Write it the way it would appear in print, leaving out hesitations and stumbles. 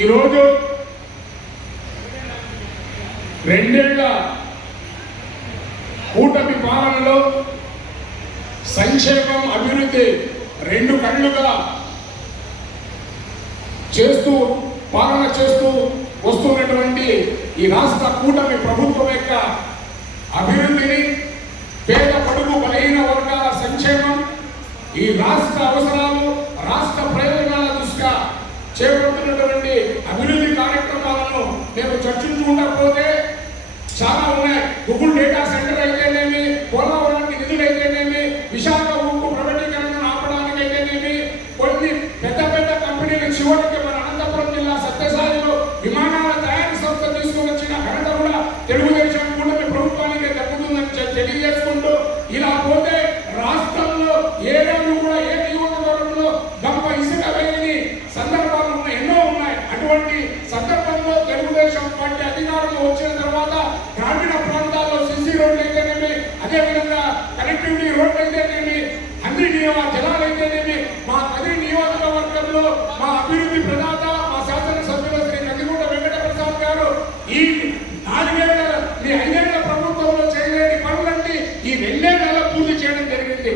ఈరోజు రెండేళ్ల కూటమి పాలనలో సంక్షేమం అభివృద్ధి రెండు కళ్ళుగా చేస్తూ పాలన చేస్తూ వస్తున్నటువంటి ఈ రాష్ట్ర కూటమి ప్రభుత్వం యొక్క అభివృద్ధిని, పేద పడుగు బలహీన వర్గాల సంక్షేమం, ఈ రాష్ట్ర అవసరాలు, రాష్ట్ర ప్రయోజనాల దృష్ట్యా చేపడుతున్నటువంటి అభివృద్ధి కార్యక్రమాలను మేము చర్చించుకుంటూ చాలా ఉన్నాయి. గూగుల్ డేటా సెంటర్ అయితేనేమి, పోలవరానికి నిధులు అయితేనేమి, విశాఖ ఉక్కు ప్రైవేటీకరణను ఆపడానికి అయితేనేమి, కొన్ని పెద్ద పెద్ద కంపెనీలు చివరికి మన అనంతపురం జిల్లా సత్యసాయిలో విమానాల తయారీ సంస్థ తీసుకువచ్చిన ఘనత కూడా తెలుగుదేశం కూటమి ప్రభుత్వానికి దక్కుతుందని తెలియజేసుకుంటూ, ఇలా పోతే రాష్ట్రంలో ఏడాది కూడా ఏ నియోజకవర్గంలో గొప్ప ఇసుక వేయని సందర్భాలు ఎన్నో ఉన్నాయి. అటువంటి సందర్భంలో తెలుగుదేశం పార్టీ అధికారంలో వచ్చిన తర్వాత గ్రామీణ ప్రాంతాల్లో సిసి రోడ్లు అయితేనేమి, అదేవిధంగా కనెక్టివిటీ రోడ్లు అయితేనేమి, అన్ని జలాలు అయితేనేమి, మా కదిరి నియోజకవర్గంలో మా అభివృద్ధి ప్రదాత మా శాసనసభ్యులు శ్రీ నందిగూడ వెంకట ప్రసాద్ గారు ఈ 4 ఏళ్ల 5 ఏళ్ల ప్రభుత్వంలో చేయలేని పనులన్నీ ఈ 2 ఏళ్లలో పూర్తి చేయడం జరిగింది.